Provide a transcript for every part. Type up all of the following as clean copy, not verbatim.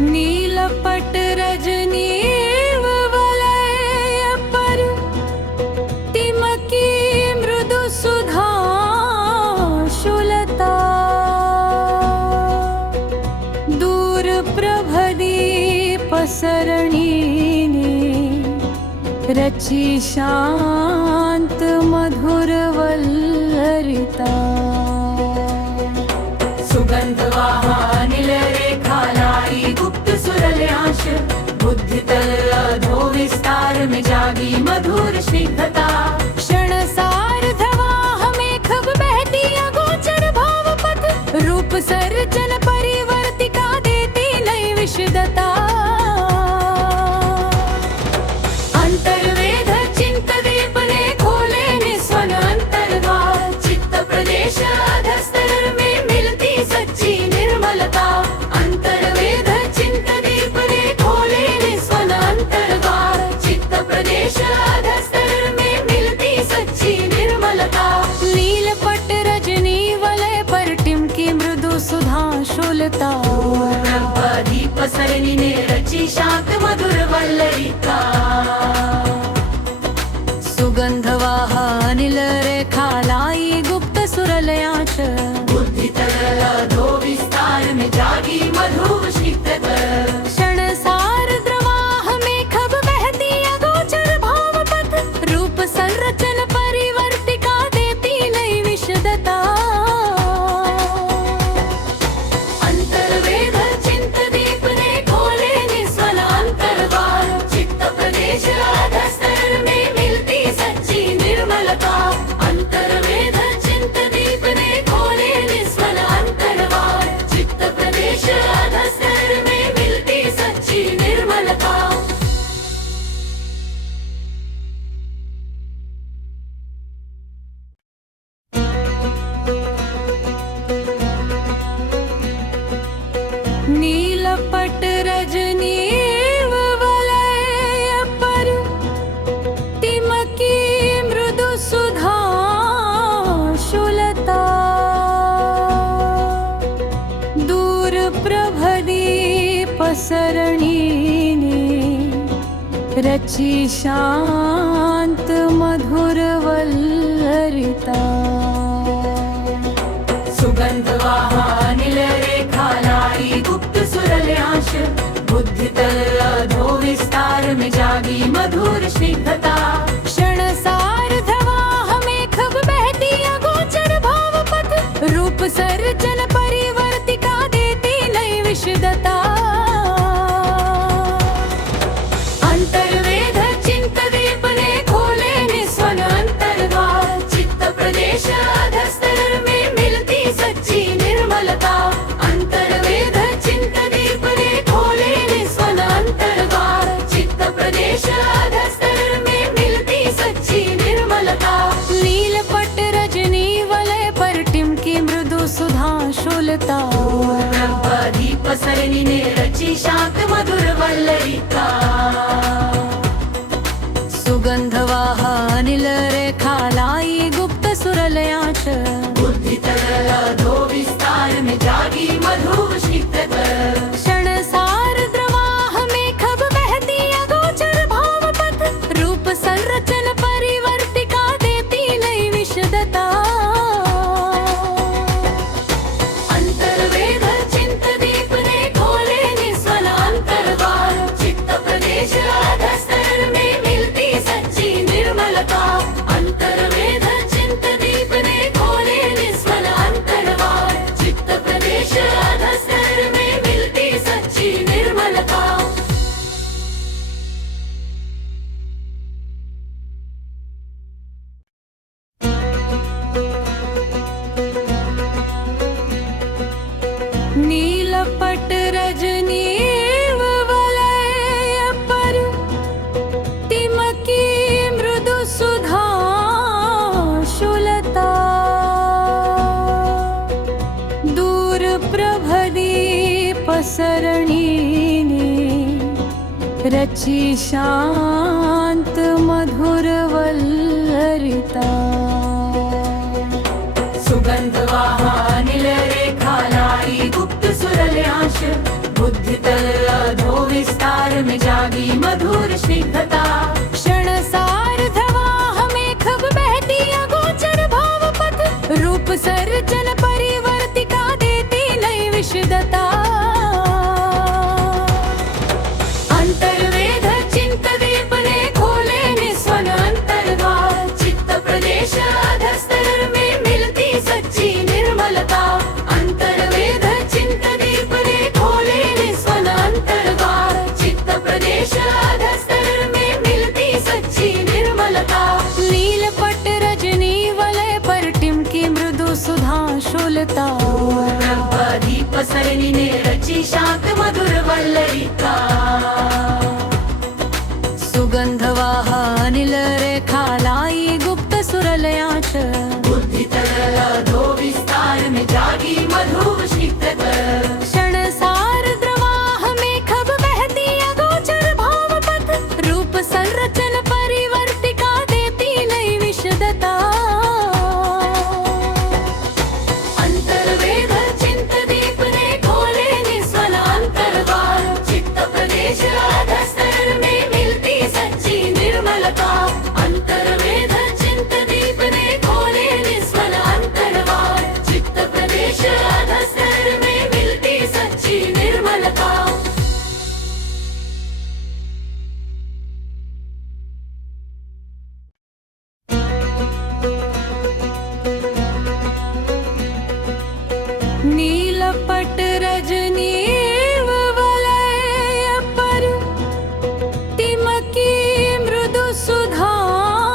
नीलपट रजनीव वलय पर तिमकी मृदु सुधा शुलता दूर प्रभदीप सरणीने रची शांत मधुर वल्लरिता सुगंधवाहानिल रेखालाई गुप्त सुरल्यांश बुद्धितल अधो विस्तार में जागी मधुर स्निग्धता क्षण सार्धवाह मेघ बहती अगोचर भाव पथ रूप सर्जन परिवर्तिका देती नई विशदता अंतर्वेद चिंत दीपने खोले निस्वन अंतर्द्वार चित्त प्रदेश अधस्तर में मिलती सच्ची निर्मलता अंतर्वेद चिंत दीपने खोले निस्वन अंतर्द्वार चित्त प्रदेश अधस्तर में मिलती सच्ची निर्मलता नीलपट रजनी वलय पर टिमकी मृदु सुधा शुलता दीप सरणि ने रची शांत मधुर वल्लरिका सुगंधवाह अनिल रेखालाई गुप्त सुरलयांश बुद्धितल अधो विस्तार में जागी मधुर स्निग्धता क्षण सार्द्रवाह मेघ बहती अगोचर भाव पथ रूप संरचन परिवर्तिका देती नई विशदता अंतर्वेद चिंत दीपने खोले निस्वन अंतर्द्वार चित्त प्रदेश अधस्तर में मिलती सच्ची निर्मलता अंतर्वेद चिंत दीपने खोले निस्वन अंतर्द्वार चित्त प्रदेश अधस्तर में मिलती सच्ची निर्मलता नीलपट रजनीव वलय पर तिमकी मृदु सुधा शुलता दूर प्रभदीप सरणीने रची शांत मधुर वल्लरिता सुगंधवाहानिल रेखालाई गुप्त सुरल्यांश बुद्धितल अधो विस्तार में जागी मधुर स्निग्धता क्षण सार्धवाह मेघ बहती अगोचर भाव पथ रूप सर्जन परिवर्तिका देती नई विशदता अंतर्वेद चिंत दीपने खोले निस्वन अंतर्द्वार चित्त प्रदेश अधस्तर में मिलती सच्ची निर्मलता अंतर्वेद चिंत दीपने खोले निस्वन अंतर्द्वार चित्त प्रदेश अधस्तर में मिलती सच्ची निर्मलता नीलपट रजनी वलय पर टिमकी मृदु सुधा शुलता दीप सरणि ने रची शांत मधुर वल्लरिका सुगंधवाह अनिल रेखालाई गुप्त सुरलयांश बुद्धितल अधो विस्तार में जागी मधुर स्निग्धता क्षण सार्द्रवाह मेघ बहती अगोचर भाव पथ रूप संरचन परिवर्तिका देती नई विशदता अंतर्वेद चिंत दीपने खोले निस्वन अंतर्द्वार चित्त प्रदेश अधस्तर में मिलती सच्ची निर्मलता अंतर्वेद चिंत दीपने खोले निस्वन अंतर्द्वार चित्त प्रदेश अधस्तर में मिलती सच्ची निर्मलता नीलपट रजनीव वलय पर तिमकी मृदु सुधा शुलता दूर प्रभदीप सरणीने रची शांत मधुर वल्लरिता सुगंधवाहानिल रेखालाई गुप्त सुरल्यांश बुद्धितल जागी मधुर स्निग्धता। क्षण सार्धवाह मेघ बहती अगोचर भाव पथ रूप सर्जन परिवर्तिका देती नई विशदता। अंतर्वेद चिंत दीपने खोले निस्वन अंतर्द्वार चित्त प्रदेश अधस्तर में मिलती सच्ची निर्मलता। अंतर्वेद चिंत दीपने खोले निस्वन अंतर्द्वार चित्त प्रदेश अधस्तर में मिलती सच्ची निर्मलता। नीलपट रजनी वलय पर टिमकी मृदु सुधाशूलता। दीप सरणि ने रची शांत मधुर वल्लरिका। सुगंधवाह अनिल रेखा लाई गुप्त सुरलयांश। बुद्धि तरलो विस्तार में जागी मधुर स्निग्धता। क्षण सार्द्रवाह मेघ बहती अगोचर भाव पथ रूप संरचन परिवर्तिका देती नई विशदता। अंतर्वेद चिंत दीपने खोले निस्वन अंतर्द्वार चित्त प्रदेश अधस्तर में मिलती सच्ची निर्मलता। अंतर्वेद चिंत दीपने खोले निस्वन अंतर्द्वार चित्त प्रदेश अधस्तर में मिलती सच्ची निर्मलता। नीलपट रजनी वलय पर टिमकी मृदु सुधाशूलता।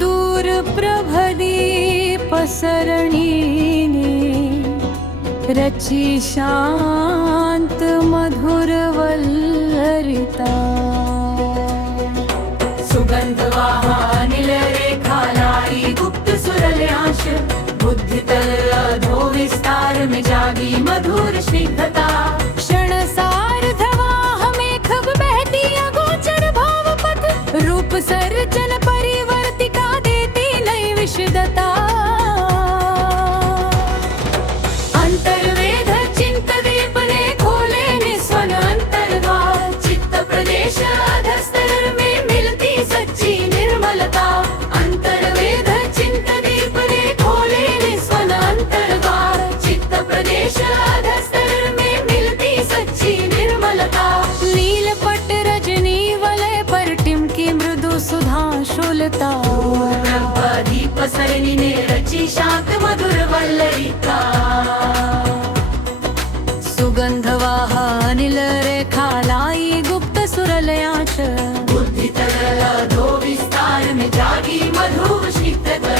दूर प्रभदीप सरणीने रची शांत मधुर वल्लरिता। सुगंधवाह अनिल रेखा लाई गुप्त सुरलयांश। बुद्धि तरलो विस्तार में जागी मधुर स्निग्धता। क्षण सार्धवाह मेघ बहती अगोचर भाव पथ रूप सर्जन परिवर्तिका देती नई विशदता। अंतर्वेद चिंत दीपने खोले निस्वन अंतर्द्वार चित्त प्रदेश अधस्तर में मिलती सच्ची निर्मलता। अंतर्वेद चिंत दीपने खोले निस्वन अंतर्द्वार चित्त प्रदेश अधस्तर में मिलती सच्ची निर्मलता। नीलपट रजनी वलय पर टिमकी मृदु सुधाशूलता। दीप सरणि ने रची शांत मधुर वल्लरिका। सुगंधवाह अनिल रेखा लाई गुप्त सुरलयांश। बुद्धि तरलो विस्तार में जागी मधुर स्निग्धता।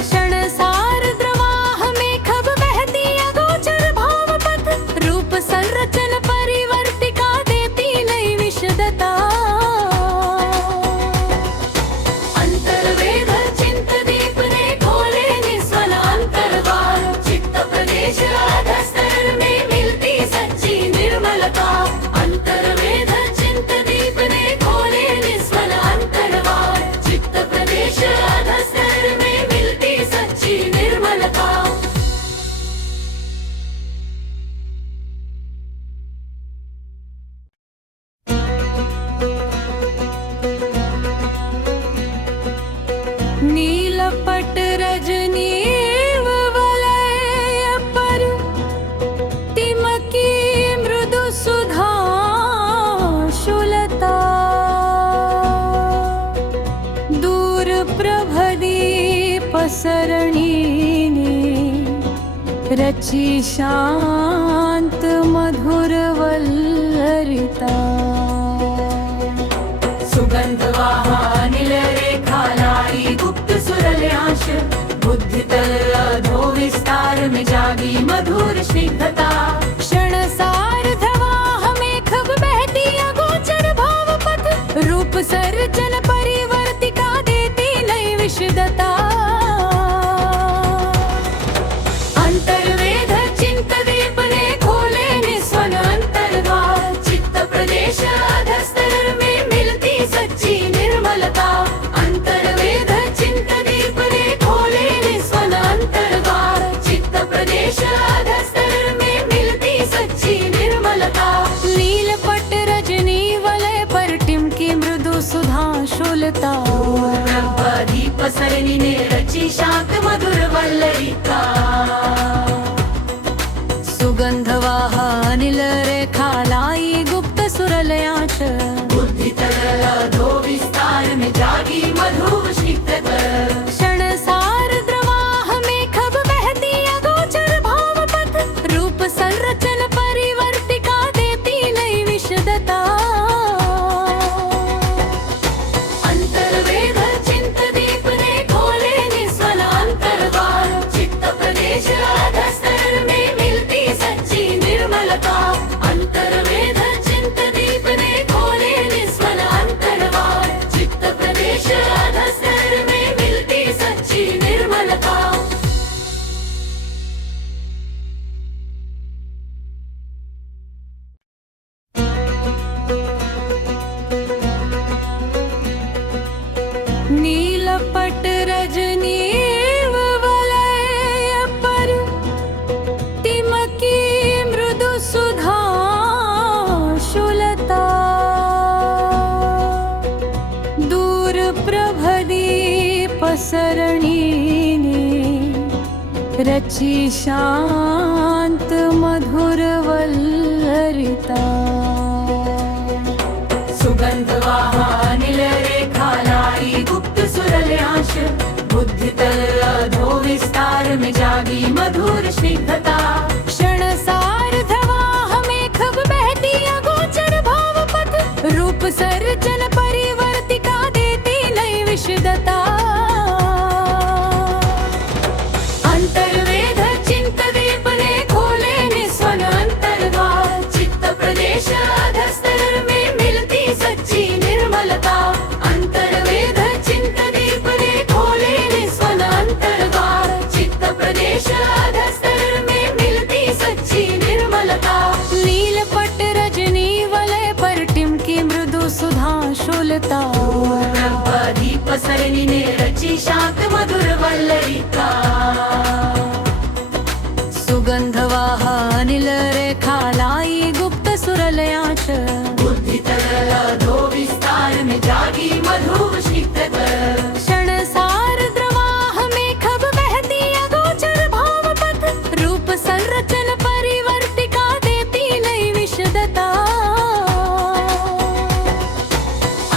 क्षण सार्द्रवाह मेघ बहती अगोचर भाव पथ रूप संरचन परिवर्तिका देती नई विशदता। अंतर्वेद चिंत दीपने खोले निस्वन अंतर्द्वार चित्त प्रदेश अधस्तर में मिलती सच्ची निर्मलता। अंतर्वेद चिंत दीपने खोले निस्वन अंतर्द्वार चित्त प्रदेश अधस्तर में मिलती सच्ची निर्मलता। नीलपट रजनी वलय पर टिमकी मृदु सुधाशूलता। दूर प्रभदीप सरणीने रची शांत मधुर वल्लरिता। सुगंधवाह अनिल रेखा लाई गुप्त सुरलयांश। बुद्धि तरलो विस्तार में जागी मधुर स्निग्धता। क्षण सार्धवाह मेघ बहती अगोचर भाव पथ रूप सर्जन परिवर्तिका देती नई विशदता। अंतर्वेद चिंत दीपने खोले निस्वन अंतर्द्वार चित्त प्रदेश पसरणीने रची शांत मधुर वल्लरिका सुगंध वाहा अनिल रेखा लाई गुप्त सुरलयाच बुद्धि तरल अधो विस्तार में जागी मधुर स्निग्ध क्षण सार द्रवाह में खब बहती अगोचर भाव पथ रूप संरचन परिवर्तिका देती नई विशदता अंतर्वेद चिंत दीप ने खोले निस्वल अंतर्वार चित्त प्रदेश अधस्तर में मिलती सच्ची निर्मलता अंतर्वेद चिंत दीप ने खोले निस्वल अंतर्वार चित्त प्रदेश अधस्तर में मिलती सच्ची निर्मलता नीलपट रजनी वलय पर तिमकी मृदु सुधा शुलता दूर प्रभदीप सरणीने रची शांत मधुर वल्लरिता सुगंध वाहा अनिल रेखा लाई गुप्त सुरलयांश बुद्धि तल अधो विस्तार में जागी मधुर स्निग्धता क्षण सार्ध वाह में खब बहती अगोचर भाव पथ रूप सर्जन परिवर्तिका देती नई विशदता अंतर्वेद चिंत दीप ने खोले निस्वन अंतर्वार चित्त प्रदेश अधस्तर में मिलती सच्ची निर्मलता अंतर्वेद चिंत दीप ने खोले निस्वन अंतर्वार चित्त प्रदेश अधस्तर में मिलती सच्ची निर्मलता नीलपट रजनी वलय पर टिमकी मृदु सुधा शुलता दीप सरणीने रची शांत मधुर वल्लरिका सुगंध वाहा अनिल रेखा लाई गुप्त सुरलयाच बुद्धि तरल अधो विस्तार में जागी मधुर स्निग्ध क्षण सार द्रवाह में खब बहती अगोचर भाव पथ रूप संरचन परिवर्तिका देती नई विशदता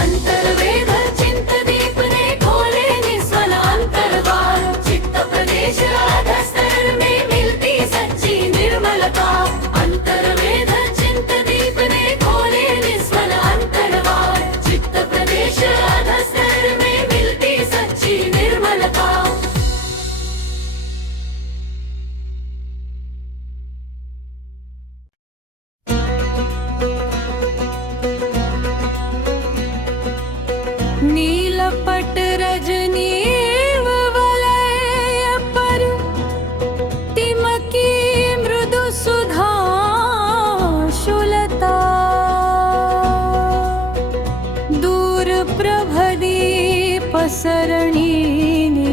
अंतर्वेद चिंत दीप ने खोले निस्वल अंतर्वार चित्त प्रदेश अधस्तर में मिलती सच्ची निर्मलता अंतर्वेद चिंत दीप ने खोले निस्वल अंतर्वार चित्त प्रदेश अधस्तर में मिलती सच्ची निर्मलता नीलपट रजनी वलय पर तिमकी मृदु सुधा शुलता दूर प्रभदीप सरणीने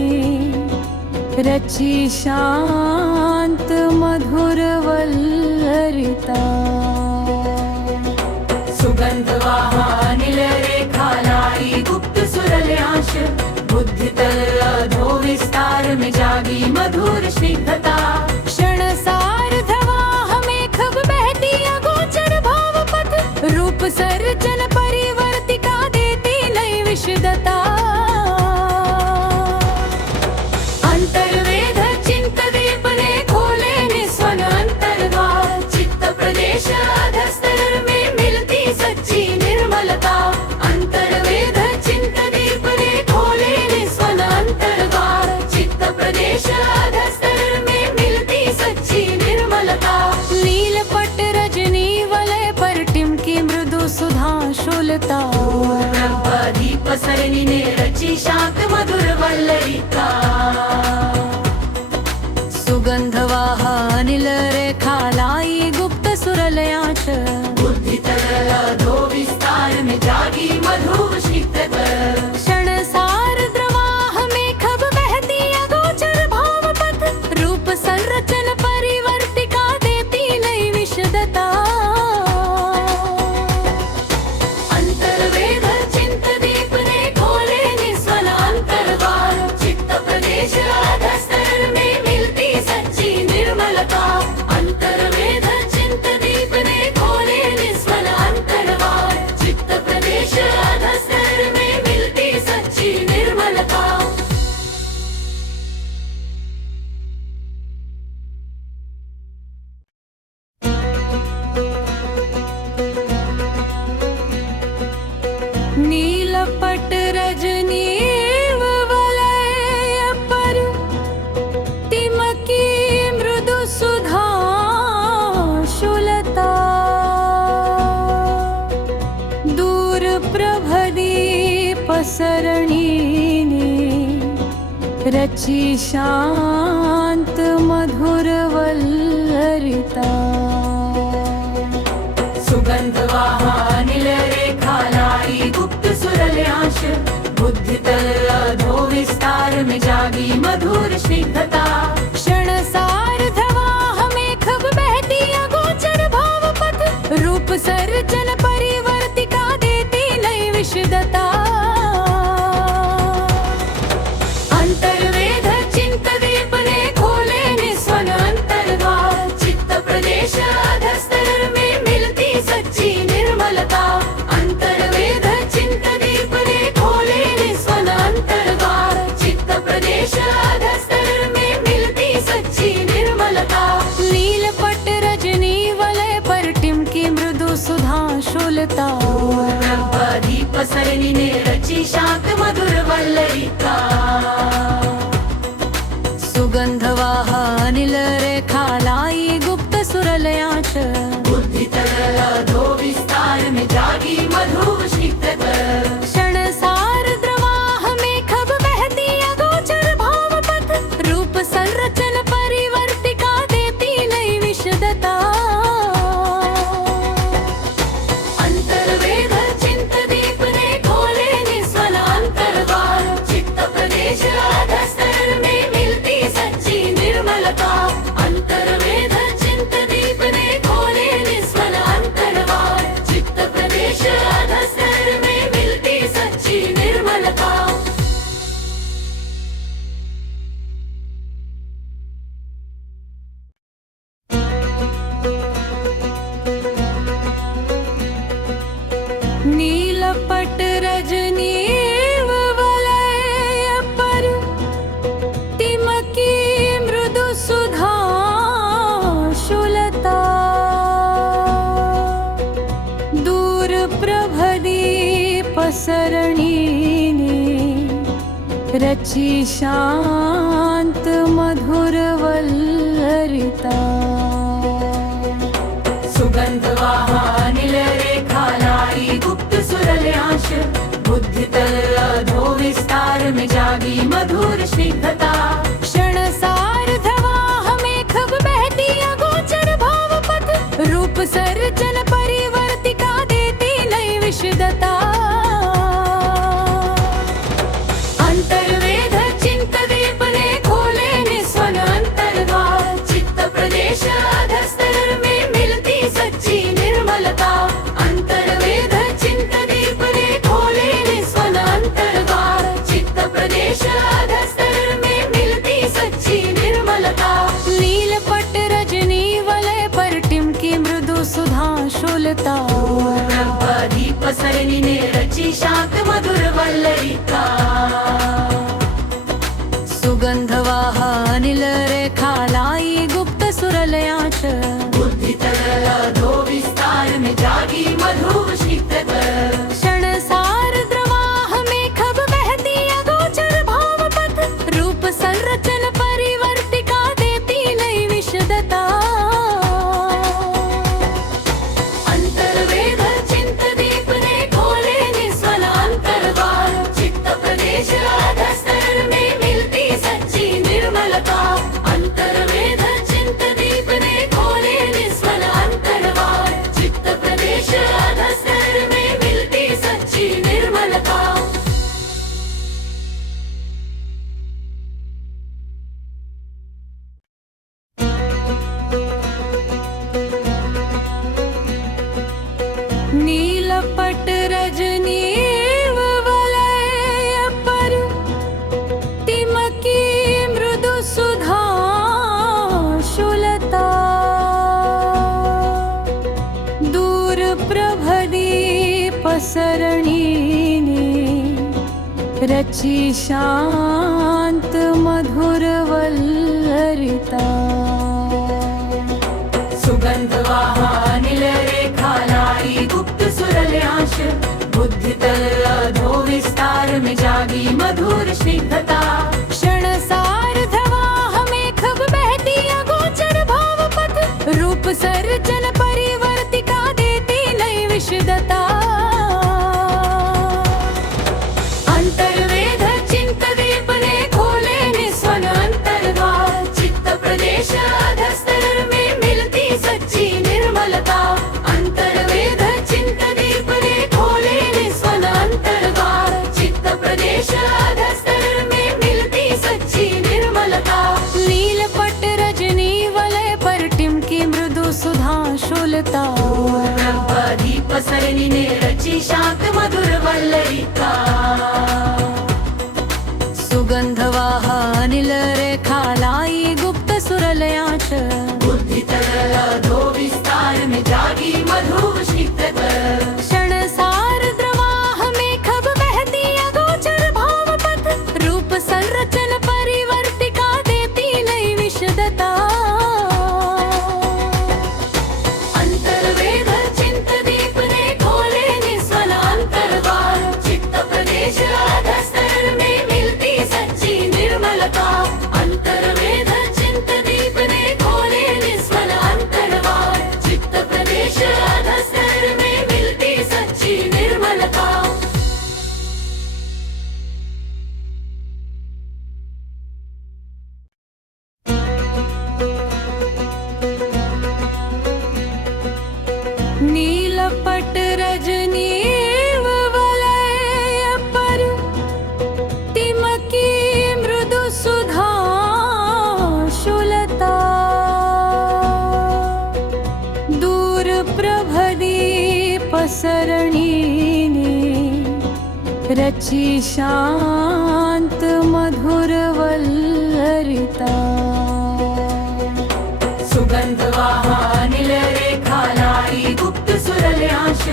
रची शांत मधुर वल्लरिता सुगंध वाहा अनिल रेखा लाई गुप्त सुरलयांश बुद्धि तल अधो विस्तार में जागी मधुर स्निग्धता क्षण सार्ध वाह में खब बहती अगोचर भाव पथ रूप सर्जन परिवर्तिका देती नई विशदता अंतर्वेद चिंत दीप ने खोले निस्वन अंतर्वार चित्त प्रदेश अधस्तर में मिलती सच्ची निर्मलता अंतर्वेद चिंत दीप ने खोले निस्वन अंतर्वार चित्त प्रदेश अधस्तर में मिलती सच्ची निर्मलता नीलपट रजनी वलय पर टिमकी मृदु सुधा शुलता दीप सरणीने रची शांत मधुर वल्लरिका सुगंध वाहा अनिल रेखा लाई गुप्त सुरलयाच बुद्धि तरल अधो विस्तार में जागी मधुर स्निग्ध क्षण सार द्रवाह में खब बहती अगोचर भाव पथ रूप संरचन परिवर्तिका देती नई विशदता अंतर्वेद चिंत दीप ने खोले निस्वल अंतर्वार निर्मलता। नीलपट रजनीव वलय पर तिमकी मृदु सुधा शुलता। दूर प्रभदीप सरणीने रची शांत मधुर वल्लरिता। सुगंधवाहानिल रेखालाई गुप्त सुरल्यांश, बुद्धि तल अधो विस्तार में जागी मधुर स्निग्धता। क्षण सार्धवाह में खब बहती अगोचर भाव पथ, रूप सर्जन परिवर्तिका देती नई विशदता। अंतर्वेद चिंत दीप ने खोले निस्वन अंतर्द्वार, चित्त प्रदेश अधस्तर में मिलती सच्ची निर्मलता। अंतर्वेद चिंत दीप ने खोले निस्वन अंतर्द्वार, चित्त प्रदेश अधस्तर में मिलती सच्ची निर्मलता। नीलपट रजनी वलय पर टिमकी मृदु सुधा शुलता। ब्रह्मदीप सरणि ने रची शांत मधुर वल्लरिका। सुगंधवाह अनिल रेखा लाई गुप्त सुरलयांश, बुद्धि तल अधो विस्तार में जागी मधुर स्निग्धता। क्षण सार्द्रवाह में खब बहती अगोचर भाव पथ, रूप संरचन परिवर्तिका देती नई विशदता। अंतर्वेद चिंत दीप ने खोले निस्वन अंतर्द्वार, चित्त प्रदेश अधस्तर में मिलती सच्ची निर्मलता। अंतर्वेद चिंत दीप ने खोले निस्वन अंतर्द्वार, चित्त प्रदेश अधस्तर में मिलती सच्ची निर्मलता। नीलपट रजनीव वलय पर तिमकी मृदु सुधा शुलता। दूर प्रभदीप सरणीने रची शांत मधुर वल्लरिता। सुगंधवाहानिल रेखालाई गुप्त सुरल्यांश, बुद्धि तल अधो विस्तार में जागी मधुर स्निग्धता। क्षण सार्धवाह में खब बहती अगोचर भाव पथ, रूप सर्जन परिवर्तिका देती नई विशदता। अंतर्वेद चिंत दीप ने खोले निस्वन अंतर्द्वार, चित्त प्रदेश अधस्तर में मिलती सच्ची निर्मलता। अंतर्वेद चिंत दीप ने खोले निस्वन अंतर्द्वार, चित्त प्रदेश अधस्तर में मिलती सच्ची निर्मलता। नीलपट रजनी वलय पर टिमकी मृदु सुधा शुलता। ब्रह्मदीप सरणि ने रची शांत मधुर वल्लरिका। सुगंधवाह अनिल रेखा लाई गुप्त सुरलयांश, बुद्धि तल अधो विस्तार में जागी मधुर स्निग्धता। क्षण सार्द्रवाह में खब बहती अगोचर भाव पथ, रूप संरचन परिवर्तिका देती नई विशदता। अंतर्वेद चिंत दीप ने खोले निस्वन अंतर्द्वार, रची शांत मधुर वल्लरिता सुगंध वाहनिल रेखा लाई गुप्त सुरल्यांश बुद्धि तल अधो विस्तार में जागी मधुर स्निग्धता क्षण सार्धवाह में खब बहती अगोचर भाव पथ रूप सर्जन परिवर्तिका देती नई विशदता अंतर्वेद चिंत दीपने खोले निस्वन अंतर्द्वार चित्त प्रदेश अधस्तर में मिलती सच्ची निर्मलता अंतर्वेद चिंत दीपने खोले निस्वन अंतर्द्वार चित्त प्रदेश अधस्तर में मिलती सच्ची निर्मलता नीलपट रजनी वलय पर टिमकी मृदु सुधा शुलता दीप सरणि ने रची शांत मधुर वल्लरिका सुगंधवाह अनिल रेखा लाई गुप्त सुरलयांश बुद्धि तरल अधो विस्तार में जागी मधुर स्निग्धता क्षण सार्द्रवाह में खब बहती अगोचर भाव पथ रूप संरचन परिवर्तिका देती नई विशदता अंतर्वेद चिंत दीपने खोले निस्वन अंतर्द्वार चित्त प्रदेश अधस्तर में मिलती सच्ची निर्मलता अंतर्वेद चिंत दीपने खोले निस्वन अंतर्द्वार चित्त प्रदेश अधस्तर में मिलती सच्ची निर्मलता नीलपट रजनी वलय पर टिमकी मृदु सुधा शुलता दूर प्रभदीप सरणीने रची शांत मधुर वल्लरिता सुगंध वाहनिल रेखा लाई गुप्त सुरल्यांश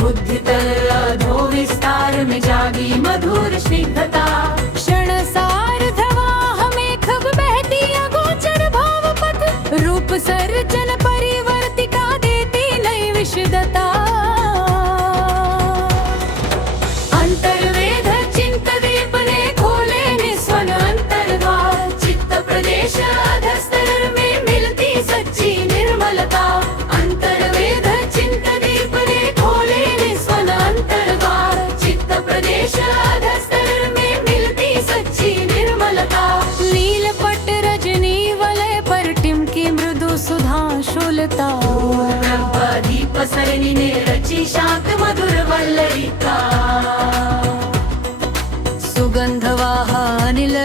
बुद्धि तल अधो विस्तार में जागी मधुर स्निग्धता क्षण सार्धवाह में खब बहती अगोचर भाव पथ रूप सर्जन परिवर्तिका देती नई विशदता अंतर्वेद चिंत दीपने खोले निस्वन अंतर्द्वार चित्त प्रदेश अधस्तर में मिलती सच्ची निर्मलता अंतर्वेद चिंत दीपने खोले निस्वन अंतर्द्वार चित्त प्रदेश अधस्तर में मिलती सच्ची निर्मलता नीलपट रजनी वलय पर टिमकी मृदु सुधा शुलता दीप सरणि ने रची शांत मधुर वल्लरिका सुगंधवाह अनिल